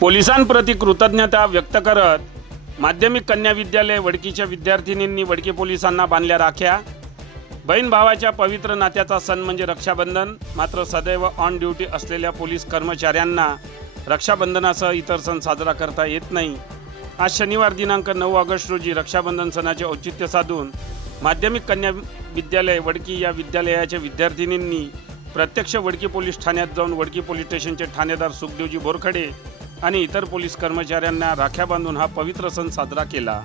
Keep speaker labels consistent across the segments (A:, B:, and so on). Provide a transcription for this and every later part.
A: पोलिसांप्रती कृतज्ञता व्यक्त करत माध्यमिक कन्या विद्यालय वडकीच्या विद्यार्थिनींनी वडकी पोलिसांना बांधल्या राख्या. बहीण भावाच्या पवित्र नात्याचा सण म्हणजे रक्षाबंधन. मात्र सदैव ऑन ड्युटी असलेल्या पोलीस कर्मचाऱ्यांना रक्षाबंधनासह इतर सण साजरा करता येत नाही. आज शनिवार दिनांक नऊ ऑगस्ट रोजी रक्षाबंधन सणाचे औचित्य साधून माध्यमिक कन्या विद्यालय वडकी या विद्यालयाच्या विद्यार्थिनींनी प्रत्यक्ष वडकी पोलीस ठाण्यात जाऊन वडकी पोलीस स्टेशनचे ठाणेदार सुखदेवजी बोरखडे आणि इतर पोलीस कर्मचाऱ्यांना राख्या बांधून हा पवित्र सण साजरा केला.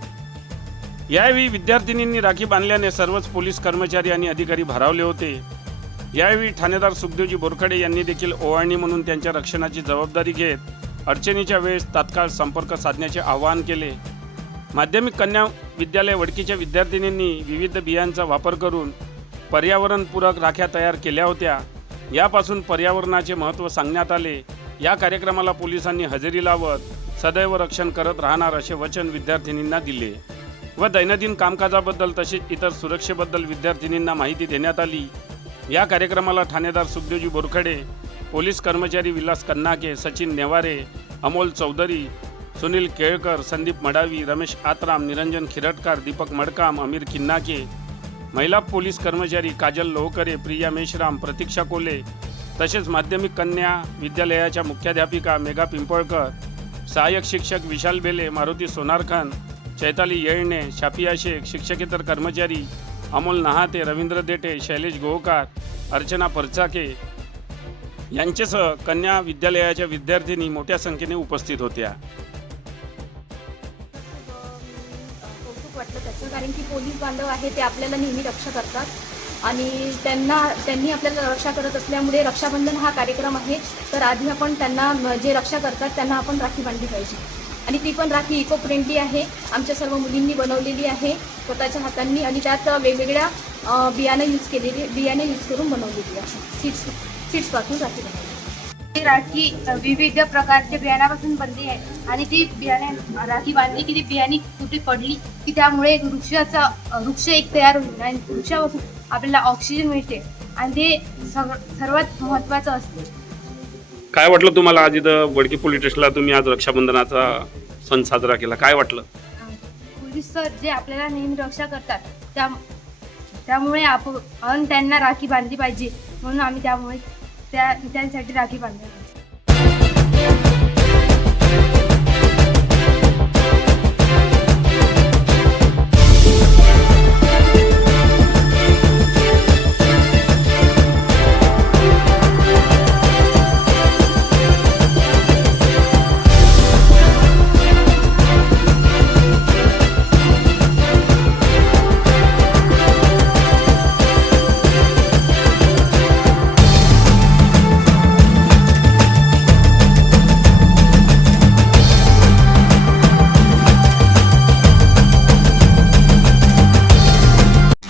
A: यावेळी विद्यार्थिनींनी राखी बांधल्याने सर्वच पोलीस कर्मचारी आणि अधिकारी भारावले होते. यावेळी ठाणेदार सुखदेवजी बोरखडे यांनी देखील ओवाळणी म्हणून त्यांच्या रक्षणाची जबाबदारी घेत अडचणीच्या वेळेस तात्काळ संपर्क साधण्याचे आवाहन केले. माध्यमिक कन्या विद्यालय वडकीच्या विद्यार्थिनींनी विविध बियांचा वापर करून पर्यावरणपूरक राख्या तयार केल्या होत्या. यापासून पर्यावरणाचे महत्त्व सांगण्यात आले. या कार्यक्रमाला पोलिसांनी हजेरी लावत सदैव रक्षण करत राहणार असे वचन विद्यार्थिनींना दिले व दैनंदिन कामकाजाबद्दल तसेच इतर सुरक्षेबद्दल विद्यार्थिनींना माहिती देण्यात आली. या कार्यक्रमाला ठाणेदार सुखदेवजी बोरखडे पोलीस कर्मचारी विलास कन्नाके सचिन नेवारे अमोल चौधरी सुनील केळकर संदीप मडावी रमेश आत्राम निरंजन खिरटकार दीपक मडकाम अमीर किन्नाके महिला पोलीस कर्मचारी काजल लोहकरे प्रिया मेश्राम प्रतीक्षा कोले तसेच माध्यमिक कन्या विद्यालयाच्या मुख्याध्यापिका मेघा पिंपळकर सहाय्यक शिक्षक विशाल बेले मारुती सोनारखान चैताली येळणे शापिया शेख शिक्षकेतर कर्मचारी अमोल नहाते रवींद्र देटे शैलेश गोहकार अर्चना परचाके यांच्यासह कन्या विद्यालयाच्या विद्यार्थिनी मोठ्या संख्येने उपस्थित होत्या.
B: कौतुक वाटलं त्याचं कारण की पोलीस बांधव आहे ते आपल्याला नेहमी रक्षा करतात. आणि त्यांना त्यांनी आपल्याला रक्षा करत असल्यामुळे रक्षाबंधन हा कार्यक्रम आहे. तर आधी आपण त्यांना जे रक्षा करतात त्यांना आपण राखी बांधली पाहिजे. आणि ती पण राखी इको फ्रेंडली आहे. आमच्या सर्व मुलींनी बनवलेली आहे. स्वतःच्या हातांनी आणि त्यात वेगवेगळ्या बियाणं यूज केलेली बियाणे यूज करून बनवलेली आहे. सीड्स सीड्सपासून राखी बनवली
C: राखी विविध प्रकारच्या बियाण्यापासून बनली आहे. आणि ती बियाणे राखी बांधली की ती बियाणी कुठे पडली की त्यामुळे एक वृक्षाचा वृक्ष एक तयार होईल. आणि वृक्षापासून आपल्याला ऑक्सिजन मिळते. आणि ते सर्वात महत्त्वाचं असते.
A: काय वाटलं तुम्हाला आज इथं वडकी पोलीस स्टेशनला? तुम्ही आज रक्षाबंधनाचा सण साजरा केला. काय वाटलं?
C: पोलीस सर जे आपल्याला नेहमी रक्षा करतात त्या त्यामुळे आपण त्यांना राखी बांधली पाहिजे. म्हणून आम्ही त्यामुळे त्या त्यांसाठी राखी बांधली